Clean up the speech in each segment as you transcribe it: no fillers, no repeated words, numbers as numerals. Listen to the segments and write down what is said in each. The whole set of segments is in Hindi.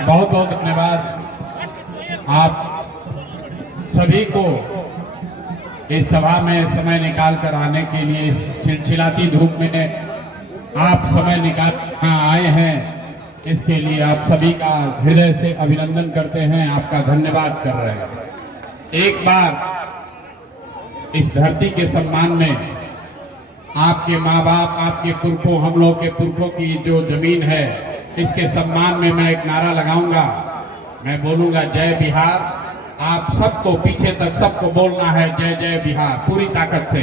बहुत बहुत धन्यवाद आप सभी को इस सभा में समय निकाल कर आने के लिए। इस चिलचिलाती धूप में आप समय निकाल यहाँ आए हैं, इसके लिए आप सभी का हृदय से अभिनंदन करते हैं, आपका धन्यवाद कर रहे हैं। एक बार इस धरती के सम्मान में आपके माँ बाप, आपके पुरखों, हम लोग के पुरखों की जो जमीन है, इसके सम्मान में मैं एक नारा लगाऊंगा। मैं बोलूंगा जय बिहार। आप सबको पीछे तक सबको बोलना है जय जय बिहार, पूरी ताकत से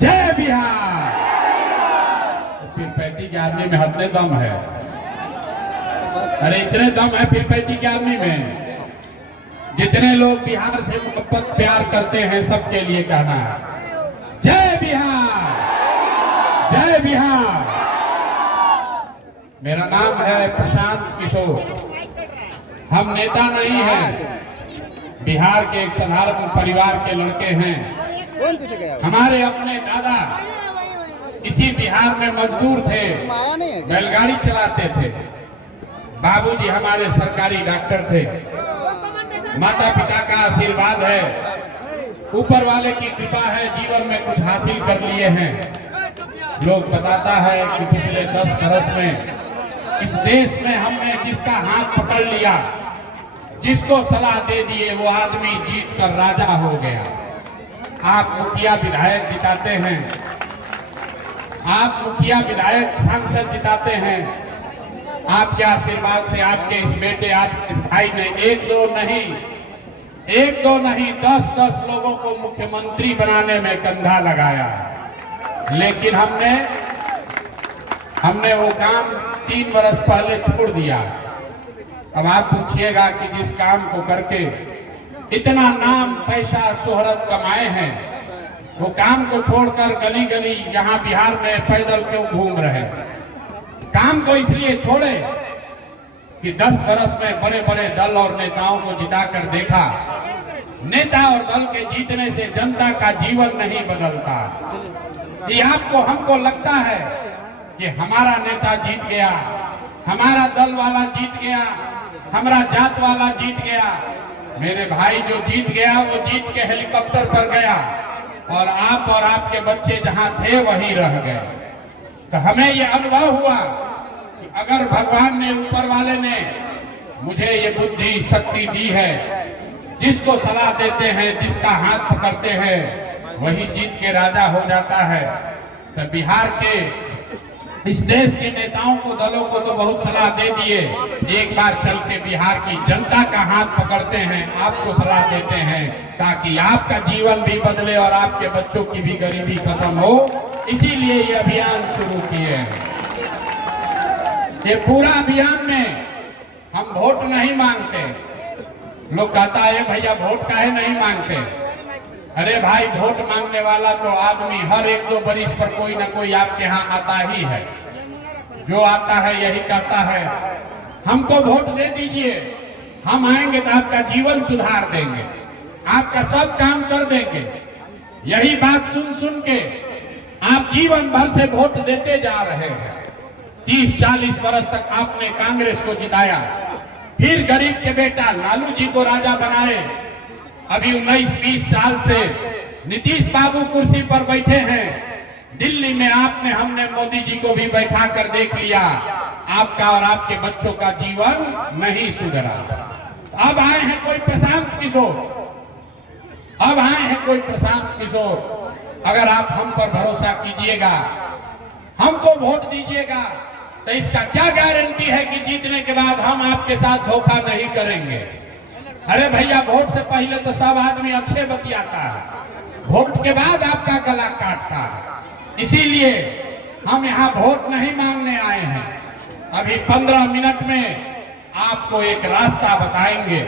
जय बिहार। तो फिर 35 में हदने दम है। अरे इतने दम है फिर 35 में। जितने लोग बिहार से मोहब्बत प्यार करते हैं सबके लिए कहना है जय बिहार, जय बिहार। मेरा नाम है प्रशांत किशोर। हम नेता नहीं हैं, बिहार के एक साधारण परिवार के लड़के हैं। हमारे अपने दादा इसी बिहार में मजदूर थे, बैलगाड़ी चलाते थे। बाबूजी हमारे सरकारी डॉक्टर थे। माता पिता का आशीर्वाद है, ऊपर वाले की कृपा है, जीवन में कुछ हासिल कर लिए हैं। लोग बताता है कि पिछले 10 बरस में इस देश में हमने जिसका हाथ पकड़ लिया, जिसको सलाह दे दिए, वो आदमी जीत कर राजा हो गया। आप मुखिया विधायक जिताते हैं, आप मुखिया विधायक सांसद जिताते हैं। आपके आशीर्वाद से आपके इस बेटे, आपके इस भाई ने एक दो नहीं 10-10 लोगों को मुख्यमंत्री बनाने में कंधा लगाया। लेकिन हमने वो काम 3 बरस पहले छोड़ दिया। अब आप पूछिएगा कि जिस काम को करके इतना नाम, पैसा, शोहरत कमाए हैं, वो काम को छोड़कर गली गली यहाँ बिहार में पैदल क्यों घूम रहे हैं? काम को इसलिए छोड़े कि 10 बरस में बड़े बड़े दल और नेताओं को जिताकर देखा। नेता और दल के जीतने से जनता का जीवन नहीं बदलता। ये आपको हमको लगता है कि हमारा नेता जीत गया, हमारा दल वाला जीत गया, हमारा जात वाला जीत गया। मेरे भाई जो जीत गया वो जीत के हेलीकॉप्टर पर गया और आप और आपके बच्चे जहां थे वहीं रह गए। तो हमें ये अनुभव हुआ कि अगर भगवान ने, ऊपर वाले ने मुझे ये बुद्धि शक्ति दी है, जिसको सलाह देते हैं, जिसका हाथ पकड़ते हैं, वही जीत के राजा हो जाता है। तो बिहार के इस देश के नेताओं को, दलों को तो बहुत सलाह दे दिए। एक बार चल के बिहार की जनता का हाथ पकड़ते हैं, आपको सलाह देते हैं, ताकि आपका जीवन भी बदले और आपके बच्चों की भी गरीबी खत्म हो। इसीलिए ये अभियान शुरू किए हैं। ये पूरा अभियान में हम वोट नहीं मांगते। लोग कहता है भैया वोट काहे नहीं मांगते? अरे भाई, वोट मांगने वाला तो आदमी हर 1-2 बरिस पर कोई ना कोई आपके यहाँ आता ही है। जो आता है यही कहता है हमको वोट दे दीजिए, हम आएंगे तो आपका जीवन सुधार देंगे, आपका सब काम कर देंगे। यही बात सुन सुन के आप जीवन भर से वोट देते जा रहे हैं। 30-40 बरस तक आपने कांग्रेस को जिताया, फिर गरीब के बेटा लालू जी को राजा बनाए। अभी 19-20 साल से नीतीश बाबू कुर्सी पर बैठे हैं। दिल्ली में हमने मोदी जी को भी बैठा कर देख लिया। आपका और आपके बच्चों का जीवन नहीं सुधरा। अब आए हैं कोई प्रशांत किशोर, अब आए हैं कोई प्रशांत किशोर। अगर आप हम पर भरोसा कीजिएगा, हमको वोट दीजिएगा, तो इसका क्या गारंटी है कि जीतने के बाद हम आपके साथ धोखा नहीं करेंगे? अरे भैया, वोट से पहले तो सब आदमी अच्छे बतियाता है, वोट के बाद आपका गला काटता है। इसीलिए हम यहाँ वोट नहीं मांगने आए हैं। अभी 15 मिनट में आपको एक रास्ता बताएंगे,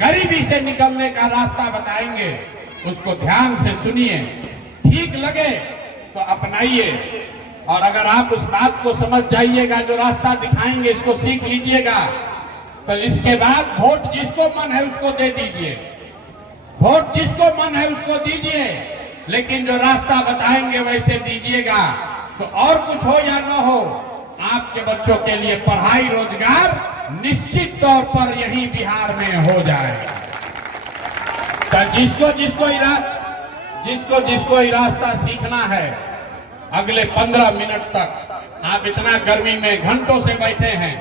गरीबी से निकलने का रास्ता बताएंगे। उसको ध्यान से सुनिए, ठीक लगे तो अपनाइए, और अगर आप उस बात को समझ जाइएगा, जो रास्ता दिखाएंगे इसको सीख लीजिएगा, तो इसके बाद वोट जिसको मन है उसको दे दीजिए, वोट जिसको मन है उसको दीजिए, लेकिन जो रास्ता बताएंगे वैसे दीजिएगा। तो और कुछ हो या न हो, आपके बच्चों के लिए पढ़ाई रोजगार निश्चित तौर पर यही बिहार में हो जाएगा। तो जिसको ही रास्ता सीखना है, अगले 15 मिनट तक आप इतना गर्मी में घंटों से बैठे हैं,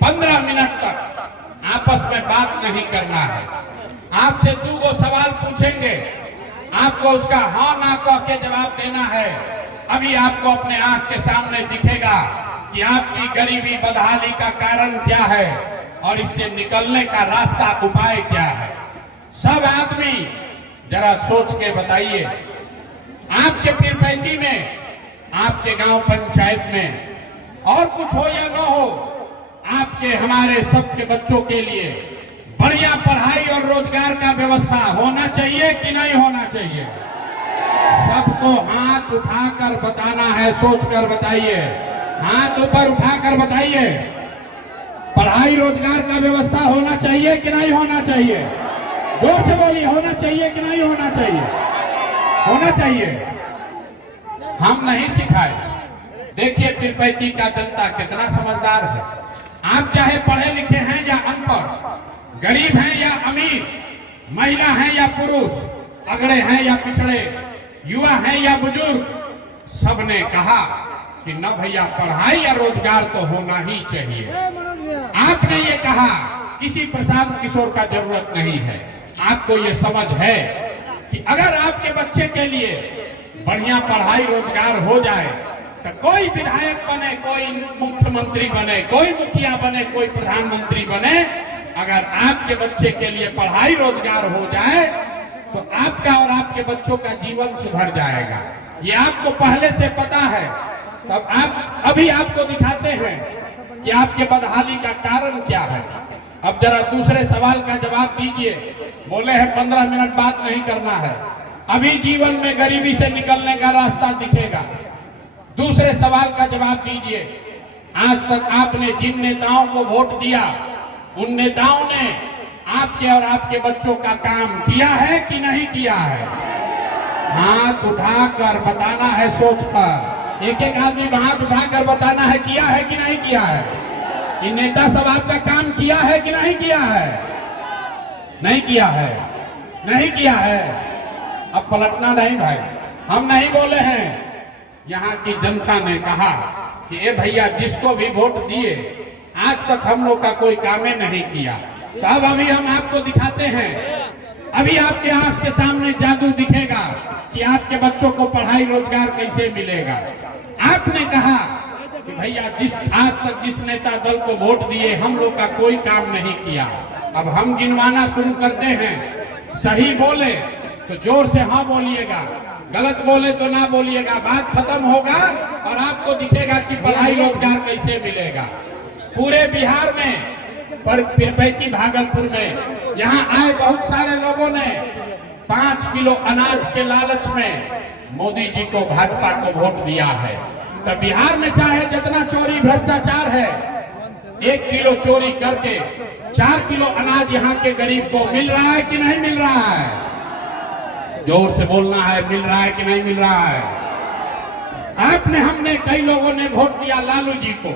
15 मिनट तक आपस में बात नहीं करना है। आपसे 2 सवाल पूछेंगे, आपको उसका हाँ ना कह के जवाब देना है। अभी आपको अपने आंख के सामने दिखेगा कि आपकी गरीबी बदहाली का कारण क्या है और इससे निकलने का रास्ता उपाय क्या है। सब आदमी जरा सोच के बताइए, आपके पीरपैंती में, आपके गांव पंचायत में और कुछ हो या न हो, आपके हमारे सबके बच्चों के लिए बढ़िया पढ़ाई और रोजगार का व्यवस्था होना चाहिए कि नहीं होना चाहिए? सबको हाथ उठाकर बताना है, सोचकर बताइए, हाथ ऊपर उठाकर बताइए। पढ़ाई रोजगार का व्यवस्था होना चाहिए कि नहीं होना चाहिए? जोर से बोलिए, होना चाहिए कि नहीं होना चाहिए? होना चाहिए। हम नहीं सिखाए। देखिए पीरपैंती का जनता कितना समझदार है। आप चाहे पढ़े लिखे हैं या अनपढ़, गरीब हैं या अमीर, महिला हैं या पुरुष, अगड़े हैं या पिछड़े, युवा हैं या बुजुर्ग, सबने कहा कि न भैया पढ़ाई या रोजगार तो होना ही चाहिए। आपने ये कहा, किसी प्रशांत किशोर का जरूरत नहीं है। आपको ये समझ है कि अगर आपके बच्चे के लिए बढ़िया पढ़ाई रोजगार हो जाए तो कोई विधायक बने, कोई मुख्यमंत्री बने, कोई मुखिया बने, कोई प्रधानमंत्री बने, अगर आपके बच्चे के लिए पढ़ाई रोजगार हो जाए तो आपका और आपके बच्चों का जीवन सुधर जाएगा। ये आपको पहले से पता है। तब आप अभी आपको दिखाते हैं कि आपके बदहाली का कारण क्या है। अब जरा दूसरे सवाल का जवाब दीजिए। बोले हैं 15 मिनट बात नहीं करना है। अभी जीवन में गरीबी से निकलने का रास्ता दिखेगा। दूसरे सवाल का जवाब दीजिए। आज तक आपने जिन नेताओं को वोट दिया, उन नेताओं ने आपके और आपके बच्चों का काम किया है कि नहीं किया है? हाथ उठाकर बताना है, सोच कर। एक एक आदमी हाथ उठाकर बताना है, किया है कि नहीं किया है? कि नेता सब आपका काम किया है कि नहीं किया है? नहीं किया है, नहीं किया है। अब पलटना नहीं भाई, हम नहीं बोले हैं। यहाँ की जनता ने कहा कि ए भैया, जिसको भी वोट दिए आज तक हम लोग का कोई काम नहीं किया। तो अब अभी हम आपको दिखाते हैं। अभी आपके आंख के सामने जादू दिखेगा कि आपके बच्चों को पढ़ाई रोजगार कैसे मिलेगा। आपने कहा कि भैया आज तक जिस नेता दल को वोट दिए हम लोग का कोई काम नहीं किया। अब हम गिनवाना शुरू करते हैं। सही बोले तो जोर से हाँ बोलिएगा, गलत बोले तो ना बोलिएगा। बात खत्म होगा और आपको दिखेगा कि पढ़ाई रोजगार कैसे मिलेगा। पूरे बिहार में, पर पीरपैंती भागलपुर में यहाँ आए बहुत सारे लोगों ने 5 किलो अनाज के लालच में मोदी जी को, भाजपा को वोट दिया है। तो बिहार में चाहे जितना चोरी भ्रष्टाचार है, 1 किलो चोरी करके 4 किलो अनाज यहाँ के गरीब को मिल रहा है कि नहीं मिल रहा है? जोर से बोलना है, मिल रहा है कि नहीं मिल रहा है? हमने कई लोगों ने वोट दिया लालू जी को।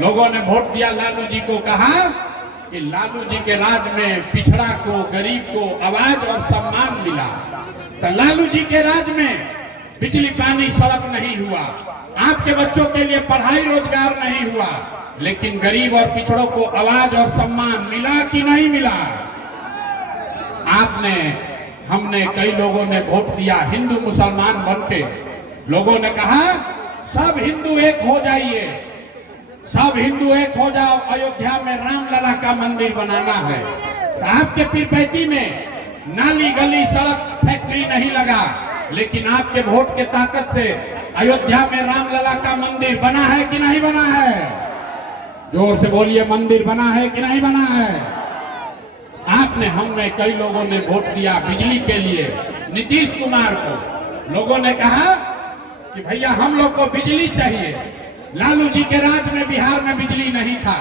लोगों ने वोट दिया लालू जी को, कहा कि लालू जी के राज में पिछड़ा को, गरीब को आवाज और सम्मान मिला। तो लालू जी के राज में बिजली पानी सड़क नहीं हुआ, आपके बच्चों के लिए पढ़ाई रोजगार नहीं हुआ, लेकिन गरीब और पिछड़ों को आवाज और सम्मान मिला कि नहीं मिला? हमने कई लोगों ने वोट दिया हिंदू मुसलमान बनके। लोगों ने कहा सब हिंदू एक हो जाइए, सब हिंदू एक हो जाओ, अयोध्या में रामलला का मंदिर बनाना है। तो आपके पीरपैंती में नाली गली सड़क फैक्ट्री नहीं लगा, लेकिन आपके वोट के ताकत से अयोध्या में रामलला का मंदिर बना है कि नहीं बना है? जोर से बोलिए, मंदिर बना है कि नहीं बना है? हमने कई लोगों ने वोट दिया बिजली के लिए नीतीश कुमार को। लोगों ने कहा कि भैया हम लोग को बिजली चाहिए। लालू जी के राज में बिहार में बिजली नहीं था,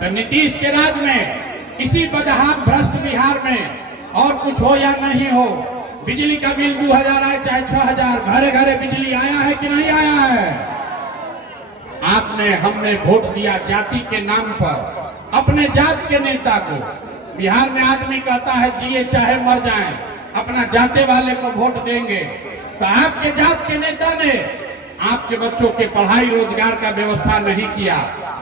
तो नीतीश के राज में इसी बदहाल भ्रष्ट बिहार में और कुछ हो या नहीं हो, बिजली का बिल 2000 आए चाहे 6000, घरे घरे बिजली आया है कि नहीं आया है? आपने हमने वोट दिया जाति के नाम पर, अपने जात के नेता को। बिहार में आदमी कहता है जिए चाहे मर जाएं, अपना जाते वाले को वोट देंगे। तो आपके जात के नेता ने आपके बच्चों के पढ़ाई रोजगार का व्यवस्था नहीं किया,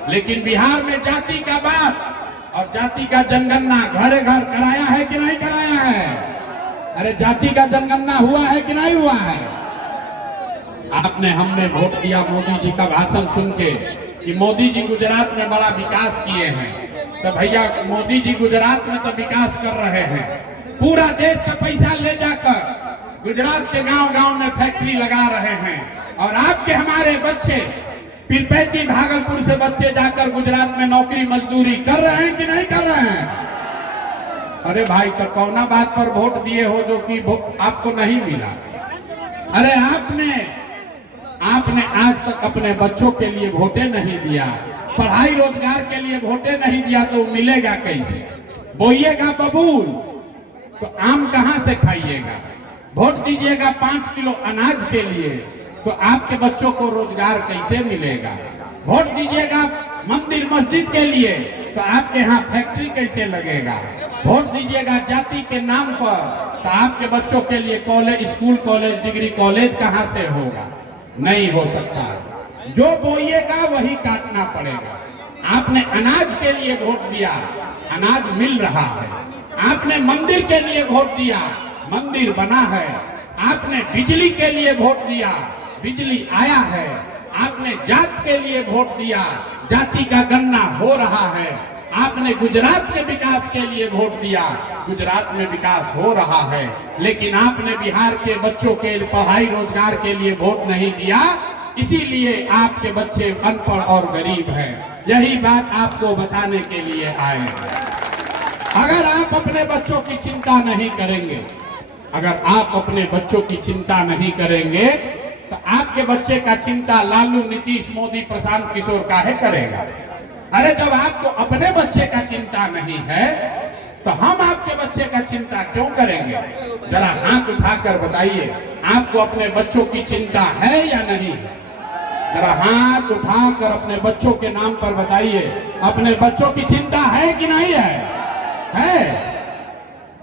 लेकिन बिहार में जाति का बात और जाति का जनगणना घरे घर कराया है कि नहीं कराया है? अरे जाति का जनगणना हुआ है कि नहीं हुआ है? आपने हमने वोट दिया मोदी जी का भाषण सुन के कि मोदी जी गुजरात में बड़ा विकास किए हैं। तो भैया मोदी जी गुजरात में तो विकास कर रहे हैं, पूरा देश का पैसा ले जाकर गुजरात के गांव-गांव में फैक्ट्री लगा रहे हैं। और आपके हमारे बच्चे पीरपैती भागलपुर से बच्चे जाकर गुजरात में नौकरी मजदूरी कर रहे हैं कि नहीं कर रहे हैं? अरे भाई तो कौना बात पर वोट दिए हो जो कि आपको नहीं मिला? अरे आपने आज तक अपने बच्चों के लिए वोटे नहीं दिया, पढ़ाई रोजगार के लिए वोटे नहीं दिया, तो मिलेगा कैसे? बोइएगा बबूल तो आम कहां से खाइएगा? वोट दीजिएगा 5 किलो अनाज के लिए तो आपके बच्चों को रोजगार कैसे मिलेगा? वोट दीजिएगा मंदिर मस्जिद के लिए तो आपके यहाँ फैक्ट्री कैसे लगेगा? वोट दीजिएगा जाति के नाम पर तो आपके बच्चों के लिए college, school, college, degree college कहां से होगा? नहीं हो सकता। जो बोइएगा वही काटना पड़ेगा। आपने अनाज के लिए वोट दिया, अनाज मिल रहा है। आपने मंदिर के लिए वोट दिया, मंदिर बना है। आपने बिजली के लिए वोट दिया, बिजली आया है। आपने जात के लिए वोट दिया, जाति का गणना हो रहा है। आपने गुजरात के विकास के लिए वोट दिया, गुजरात में विकास हो रहा है। लेकिन आपने बिहार के बच्चों के पढ़ाई रोजगार के लिए वोट नहीं दिया, इसीलिए आपके बच्चे अनपढ़ और गरीब हैं। यही बात आपको बताने के लिए आए हैं। अगर आप अपने बच्चों की चिंता नहीं करेंगे, अगर आप अपने बच्चों की चिंता नहीं करेंगे तो आपके बच्चे का चिंता लालू, नीतीश, मोदी, प्रशांत किशोर काहे करेगा? अरे जब आपको अपने बच्चे का चिंता नहीं है तो हम आपके बच्चे का चिंता क्यों करेंगे? जरा हाथ उठाकर बताइए, आपको अपने बच्चों की चिंता है या नहीं? जरा हाथ उठाकर अपने बच्चों के नाम पर बताइए, अपने बच्चों की चिंता है कि नहीं है? है।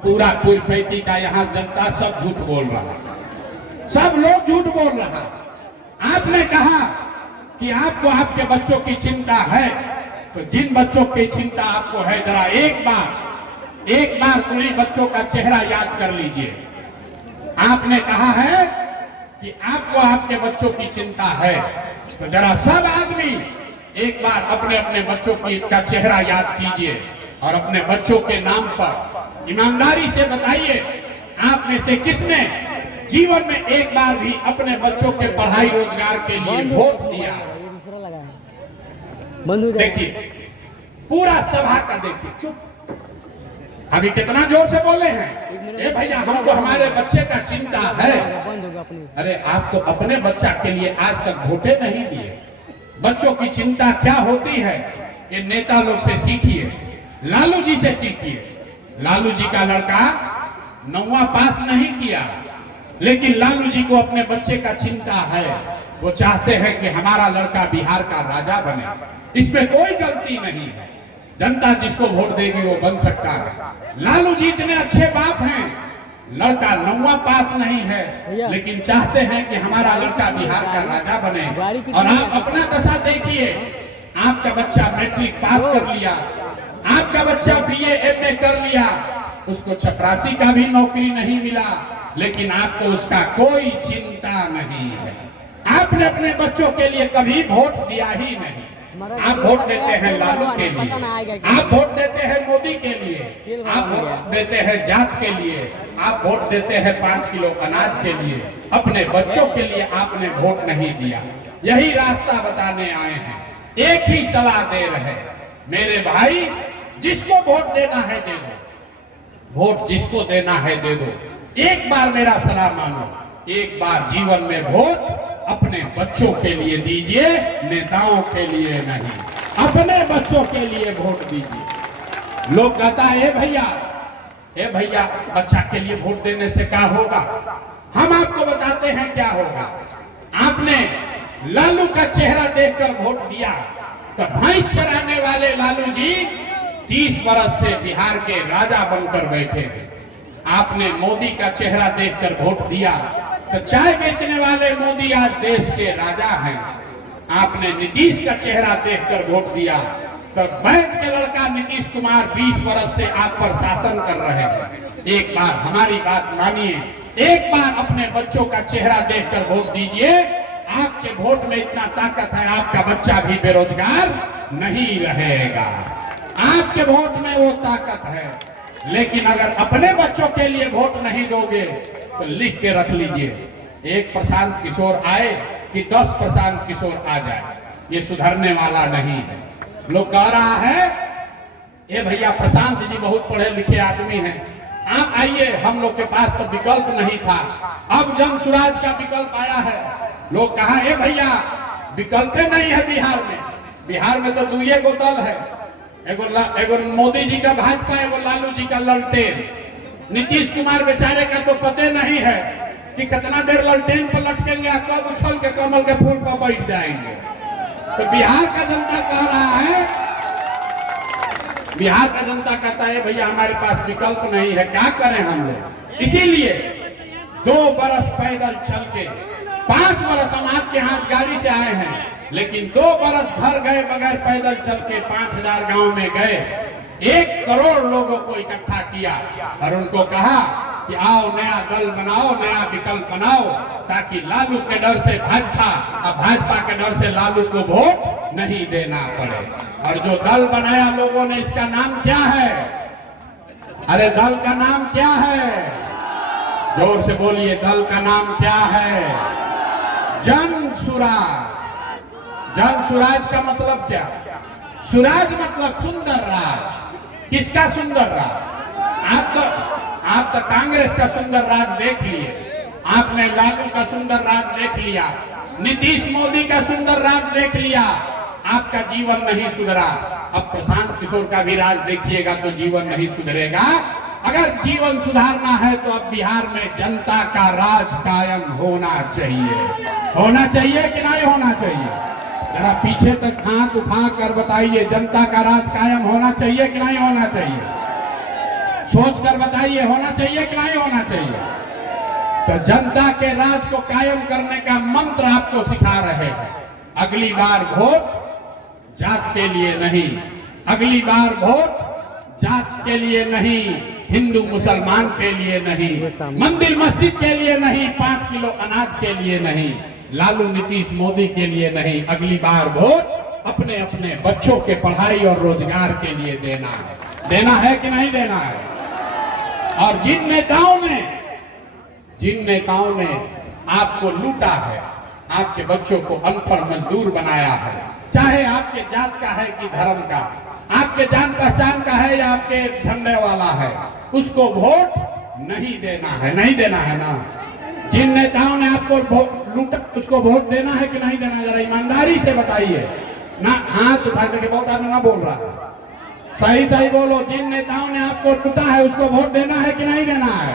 पूरा पीरपैती का यहाँ जनता सब झूठ बोल रहा, सब लोग झूठ बोल रहा। आपने कहा कि आपको आपके बच्चों की चिंता है, तो जिन बच्चों की चिंता आपको है जरा एक बार पूरी बच्चों का चेहरा याद कर लीजिए। आपने कहा है कि आपको आपके बच्चों की चिंता है, तो जरा सब आदमी एक बार अपने अपने बच्चों का चेहरा याद कीजिए और अपने बच्चों के नाम पर ईमानदारी से बताइए, आप में से किसने जीवन में एक बार भी अपने बच्चों के पढ़ाई रोजगार के लिए वोट दिया? देखिए पूरा सभा का देखिए, चुप। अभी कितना जोर से बोले हैं, ए भैया हमको हमारे बच्चे का चिंता है। अरे आप तो अपने बच्चा के लिए आज तक वोटे नहीं दिए। बच्चों की चिंता क्या होती है ये नेता लोग से सीखिए, लालू जी से सीखिए। लालू जी का लड़का 9वां पास नहीं किया, लेकिन लालू जी को अपने बच्चे का चिंता है। वो चाहते हैं कि हमारा लड़का बिहार का राजा बने, इसमें कोई गलती नहीं है। जनता जिसको वोट देगी वो बन सकता है। लालू जी इतने अच्छे बाप हैं, लड़का 9वां पास नहीं है, लेकिन चाहते हैं कि हमारा लड़का बिहार का राजा बने। और आप अपना दशा देखिए, आपका बच्चा मैट्रिक पास कर लिया, आपका बच्चा BA MA कर लिया, उसको चपरासी का भी नौकरी नहीं मिला, लेकिन आपको उसका कोई चिंता नहीं है। आपने अपने बच्चों के लिए कभी वोट दिया ही नहीं। आप वोट देते हैं लालू के लिए, आप वोट देते हैं मोदी के लिए, आप वोट देते हैं जात के लिए, आप वोट देते हैं 5 किलो अनाज के लिए। अपने बच्चों के लिए आपने वोट नहीं दिया। यही रास्ता बताने आए हैं, एक ही सलाह दे रहे, मेरे भाई जिसको वोट देना है दे दो, वोट जिसको देना है दे दो। एक बार मेरा सलाह मानो, एक बार जीवन में वोट अपने बच्चों के लिए दीजिए, नेताओं के लिए नहीं। अपने बच्चों के लिए वोट दीजिए। लोग कहता है ए भैया बच्चा के लिए वोट देने से क्या होगा? हम आपको बताते हैं क्या होगा। आपने लालू का चेहरा देखकर वोट दिया तो भैंस चराने वाले लालू जी 30 वर्ष से बिहार के राजा बनकर बैठे हैं। आपने मोदी का चेहरा देखकर वोट दिया तो चाय बेचने वाले मोदी आज देश के राजा हैं। आपने नीतीश का चेहरा देखकर वोट दिया तो वैद्य के लड़का नीतीश कुमार 20 वर्ष से आप पर शासन कर रहे हैं। एक बार हमारी बात मानिए, एक बार अपने बच्चों का चेहरा देखकर वोट दीजिए। आपके वोट में इतना ताकत है, आपका बच्चा भी बेरोजगार नहीं रहेगा। आपके वोट में वो ताकत है। लेकिन अगर अपने बच्चों के लिए वोट नहीं दोगे तो लिख के रख लीजिए, एक प्रशांत किशोर आए कि 10 प्रशांत किशोर आ जाए, ये सुधरने वाला नहीं है। लोग कह रहा है ये भैया प्रशांत जी बहुत पढ़े लिखे आदमी हैं, आप आइए, हम लोग के पास तो विकल्प नहीं था, अब जन स्वराज का विकल्प आया है। लोग कहा ए भैया विकल्प नहीं है बिहार में, बिहार में तो दुए गो दल है, एगो मोदी जी का भाजपा, एगो लालू जी का ललटेन। नीतीश कुमार बेचारे का तो पते नहीं है कि कितना देर ललटेन पर लटकेंगे, कब उछल के कमल के फूल पर बैठ जाएंगे। तो बिहार का जनता कह रहा है, बिहार का जनता कहता है भैया हमारे पास विकल्प नहीं है, क्या करें हम लोग। इसीलिए 2 बरस पैदल चल के, 5 बरस हम आपके हाथ गाड़ी से आए हैं, लेकिन 2 बरस घर गए बगैर पैदल चल के 5000 गांव में गए, 1 करोड़ लोगों को इकट्ठा किया और उनको कहा कि आओ नया दल बनाओ, नया विकल्प बनाओ, ताकि लालू के डर से भाजपा और भाजपा के डर से लालू को वोट नहीं देना पड़े। और जो दल बनाया लोगों ने, इसका नाम क्या है? अरे दल का नाम क्या है? जोर से बोलिए, दल का नाम क्या है? जन स्वराज। जन स्वराज का मतलब क्या? स्वराज मतलब सुंदर राज। किसका सुंदर राज? आप तो कांग्रेस का सुंदर राज देख लिए, आपने लालू का सुंदर राज देख लिया, नीतीश मोदी का सुंदर राज देख लिया, आपका जीवन नहीं सुधरा। अब प्रशांत किशोर का भी राज देखिएगा तो जीवन नहीं सुधरेगा। अगर जीवन सुधारना है तो अब बिहार में जनता का राज कायम होना चाहिए। होना चाहिए कि नहीं होना चाहिए? जरा पीछे तक हाथ उठा कर बताइए, जनता का राज कायम होना चाहिए कि नहीं होना चाहिए? सोच कर बताइए, होना चाहिए कि नहीं होना चाहिए? तो जनता के राज को कायम करने का मंत्र आपको सिखा रहे हैं। अगली बार वोट जात के लिए नहीं, अगली बार वोट जात के लिए नहीं, हिंदू मुसलमान के लिए नहीं, मंदिर मस्जिद के लिए नहीं, 5 किलो अनाज के लिए नहीं, लालू नीतीश मोदी के लिए नहीं, अगली बार वोट अपने अपने बच्चों के पढ़ाई और रोजगार के लिए देना है। देना है कि नहीं देना है? और जिन नेताओं ने आपको लूटा है, आपके बच्चों को अनपढ़ मजदूर बनाया है, चाहे आपके जात का है कि धर्म का, आपके जान पहचान का है या आपके झंडे वाला है, उसको वोट नहीं देना है। नहीं देना है ना? जिन नेताओं ने आपको लूटा उसको वोट देना है कि नहीं देना है? जरा ईमानदारी से बताइए ना। हाथ उठा करके बहुत आदमी ना बोल रहा है, सही सही बोलो। जिन नेताओं ने आपको लूटा है उसको वोट देना है कि नहीं देना है?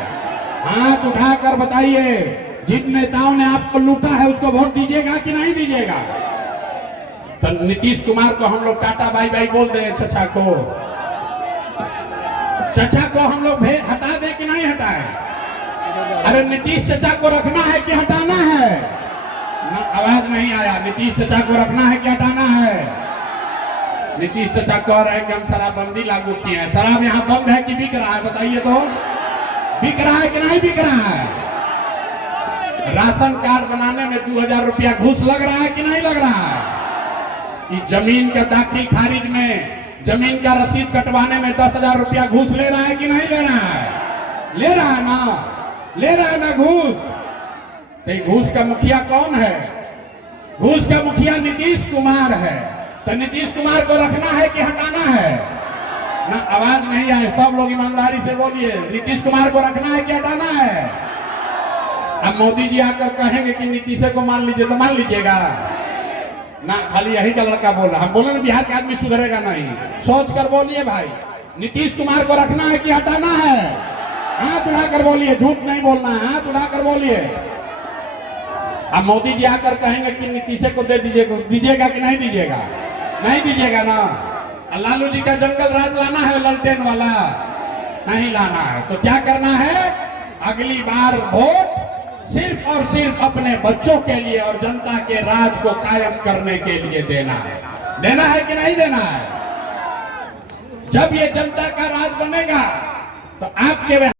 हाथ उठाकर बताइए, जिन नेताओं ने आपको लूटा है उसको वोट दीजिएगा कि नहीं दीजिएगा? तो नीतीश कुमार को हम लोग टाटा बाई बाई बोल दें, चचा को हम लोग हटा दें कि नहीं हटाए? अरे नीतीश चचा को रखना है कि हटाना है? आवाज नहीं आया। नीतीश चचा को रखना है कि हटाना है? नीतीश चचा कह रहे हैं कि हम शराबबंदी लागू किए हैं। शराब यहाँ बंद है कि बिक रहा है? बताइए तो, बिक रहा है कि नहीं बिक रहा है? राशन कार्ड बनाने में 2000 रुपया घूस लग रहा है कि नहीं लग रहा है? जमीन का दाखिल खारिज में, जमीन का रसीद कटवाने में 10,000 रुपया घूस ले रहा है कि नहीं ले रहा है? ले रहा है ना? ले रहा है ना घूस? तो घूस का मुखिया कौन है? घूस का मुखिया नीतीश कुमार है। तो नीतीश कुमार को रखना है कि हटाना है? ना, आवाज नहीं आए। सब लोग ईमानदारी से बोलिए, नीतीश कुमार को रखना है कि हटाना है? अब मोदी जी आकर कहेंगे कि नीतीश को मान लीजिए, तो मान लीजिएगा ना? खाली यही का लड़का बोल रहा। हम बोले ना बिहार के आदमी सुधरेगा नहीं। सोच कर बोलिए भाई, नीतीश कुमार को रखना है कि हटाना है? हाथ उठाकर बोलिए, झूठ नहीं बोलना है, हाथ उठाकर बोलिए। अब मोदी जी आकर कहेंगे कि नीतीश को दीजिएगा कि नहीं दीजिएगा? नहीं दीजिएगा ना। लालू जी का जंगल राज लाना है, ललटेन वाला नहीं लाना है। तो क्या करना है? अगली बार वोट सिर्फ और सिर्फ अपने बच्चों के लिए और जनता के राज को कायम करने के लिए देना है। देना है कि नहीं देना है? जब ये जनता का राज बनेगा तो आपके